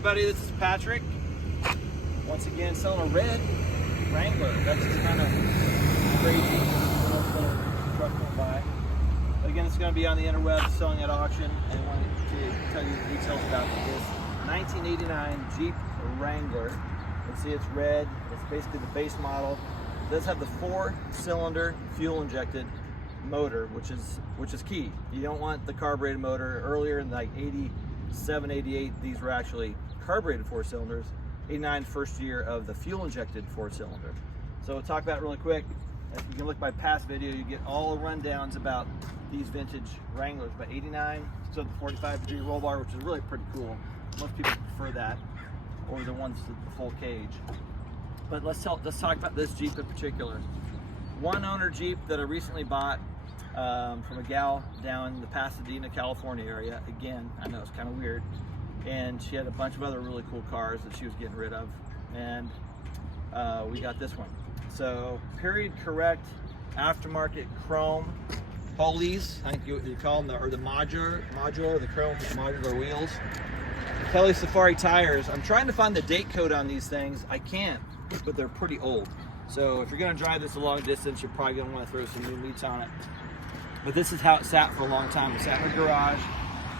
everybody, this is Patrick. Once again, selling a red Wrangler. That's just kind of crazy little truck going by. But again, it's going to be on the interweb, selling at auction, and I wanted to tell you the details about this 1989 Jeep Wrangler. You can see it's red. It's basically the base model. It does have the 4-cylinder fuel-injected motor, which is key. You don't want the carbureted motor. Earlier in like 87, 88, these were actually carbureted 4-cylinders. 89, first year of the fuel-injected 4-cylinder. So we'll talk about it really quick. If you can look at my past video, you get all the rundowns about these vintage Wranglers. But 89, so the 45-degree roll bar, which is really pretty cool. Most people prefer that, or the ones with the full cage. But let's talk about this Jeep in particular. One owner Jeep that I recently bought from a gal down in the Pasadena, California area. Again, I know it's kind of weird. And she had a bunch of other really cool cars that she was getting rid of. And we got this one. So, period correct, aftermarket chrome pulleys, I think you call them, or the modular, the chrome modular wheels. Kelly Safari tires. I'm trying to find the date code on these things. I can't, but they're pretty old. So if you're gonna drive this a long distance, you're probably gonna wanna throw some new meats on it. But this is how it sat for a long time. It sat in her garage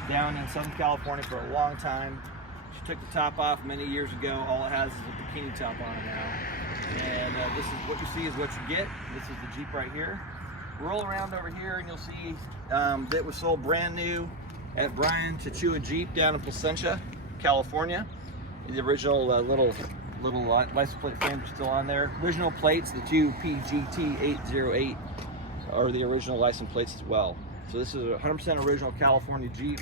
down in Southern California for a long time. She took the top off many years ago. All it has is a bikini top on it now. And this is what you see is what you get. This is the Jeep right here. Roll around over here and you'll see that was sold brand new at Brian Chachua Jeep down in Placentia, California. The original little license plate frames are still on there. Original plates, the UPGT808 are the original license plates as well. So this is a 100% original California Jeep.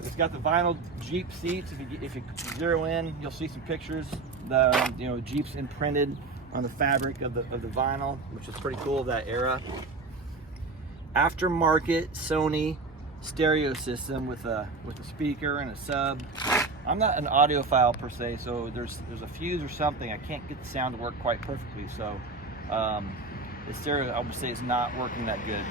It's got the vinyl Jeep seats. If you zero in, you'll see some pictures. The Jeep's imprinted on the fabric of the vinyl, which is pretty cool of that era. Aftermarket Sony stereo system with a speaker and a sub. I'm not an audiophile per se, so there's a fuse or something. I can't get the sound to work quite perfectly. So the stereo, I would say, is not working that good,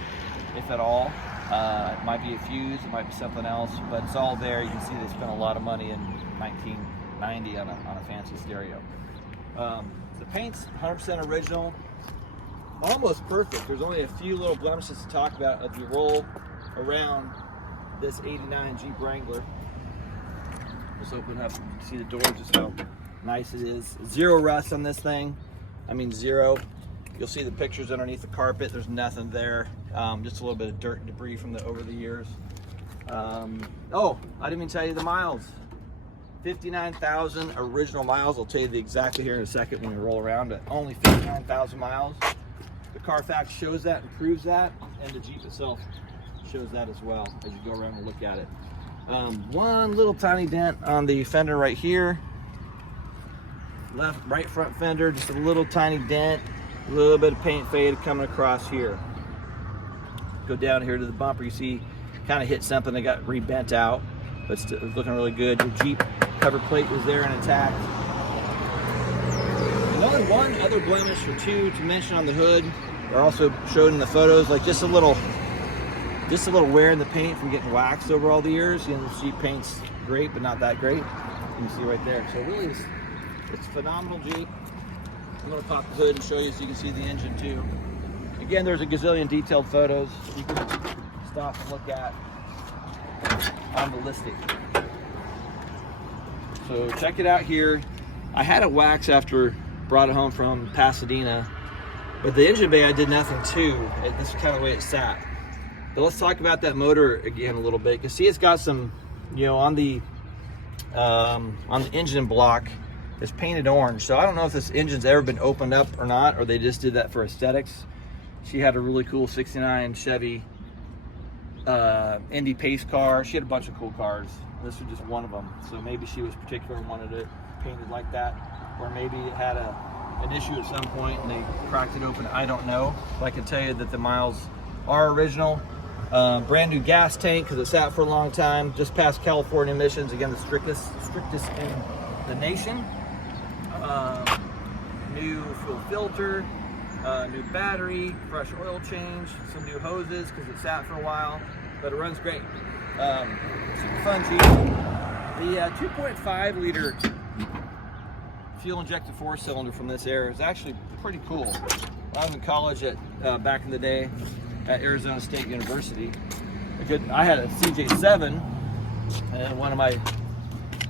if at all. It might be a fuse, it might be something else, but it's all there. You can see they spent a lot of money in 1990 on a fancy stereo. The paint's 100% original, almost perfect. There's only a few little blemishes to talk about as you roll around this 89 Jeep Wrangler. Just open up, you can see the door, just how nice it is. Zero rust on this thing. I mean, zero. You'll see the pictures underneath the carpet. There's nothing there. Just a little bit of dirt and debris from over the years. Oh, I didn't even tell you the miles. 59,000 original miles. I'll tell you the exactly here in a second when we roll around it. Only 59,000 miles. The Carfax shows that and proves that, and the Jeep itself shows that as well as you go around and look at it. One little tiny dent on the fender right here. Right front fender, just a little tiny dent. A little bit of paint fade coming across here. Go down here to the bumper, you see kind of hit something that got rebent out, but it's looking really good. The Jeep cover plate was there and intact. Another one other blemish or two to mention on the hood are also showed in the photos, like just a little wear in the paint from getting waxed over all the years. You know, the Jeep paint's great, but not that great. You can see right there. So really, it's phenomenal Jeep. I'm going to pop the hood and show you so you can see the engine too. Again, there's a gazillion detailed photos you can stop and look at on the listing. So check it out here. I had it waxed after brought it home from Pasadena, but the engine bay I did nothing to. This is kind of the way it sat. But let's talk about that motor again a little bit. You can see it's got some, on the engine block, it's painted orange. So I don't know if this engine's ever been opened up or not, or they just did that for aesthetics. She had a really cool 69 Chevy Indy Pace car. She had a bunch of cool cars. This was just one of them. So maybe she was particular and wanted it painted like that, or maybe it had an issue at some point and they cracked it open. I don't know. But I can tell you that the miles are original. Brand new gas tank because it sat for a long time. Just passed California emissions. Again, the strictest in the nation. New fuel filter, new battery, fresh oil change, some new hoses because it sat for a while, but it runs great. Super fun Jeep. The 2.5 liter fuel injected 4-cylinder from this era is actually pretty cool. When I was in college back in the day at Arizona State University, I had a CJ7, and one of my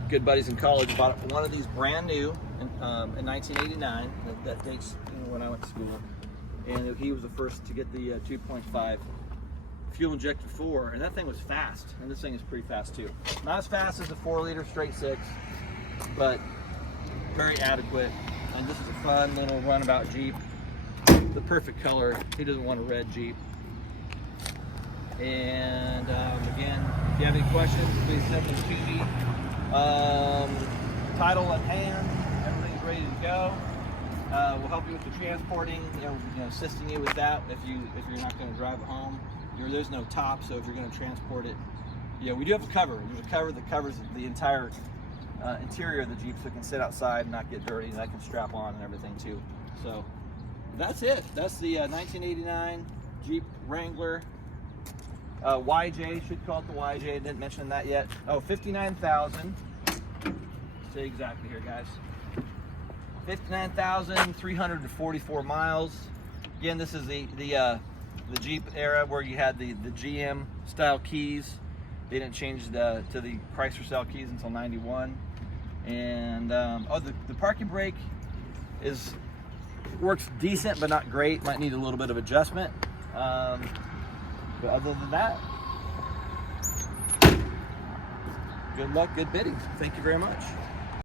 good buddies in college bought one of these brand new in 1989. That dates when I went to school, and he was the first to get the 2.5 fuel injected 4, and that thing was fast, and this thing is pretty fast too. Not as fast as the 4-liter straight 6, but very adequate. And this is a fun little runabout Jeep, the perfect color. He doesn't want a red Jeep. And again, if you have any questions, please send them to me. Title at hand, everything's ready to go. We'll help you with the transporting, assisting you with that if you're not going to drive it home. There's no top, so if you're going to transport it, we do have a cover. There's a cover that covers the entire interior of the Jeep, so it can sit outside and not get dirty, and that can strap on and everything too. So that's it. That's the 1989 Jeep Wrangler YJ. Should call it the YJ. I didn't mention that yet. Oh, 59,000. Say exactly here, guys. 59,344 miles. Again, this is the Jeep era where you had the GM style keys. They didn't change to the Chrysler style keys until '91. And the parking brake works decent, but not great. Might need a little bit of adjustment. But other than that, good luck, good bidding. Thank you very much.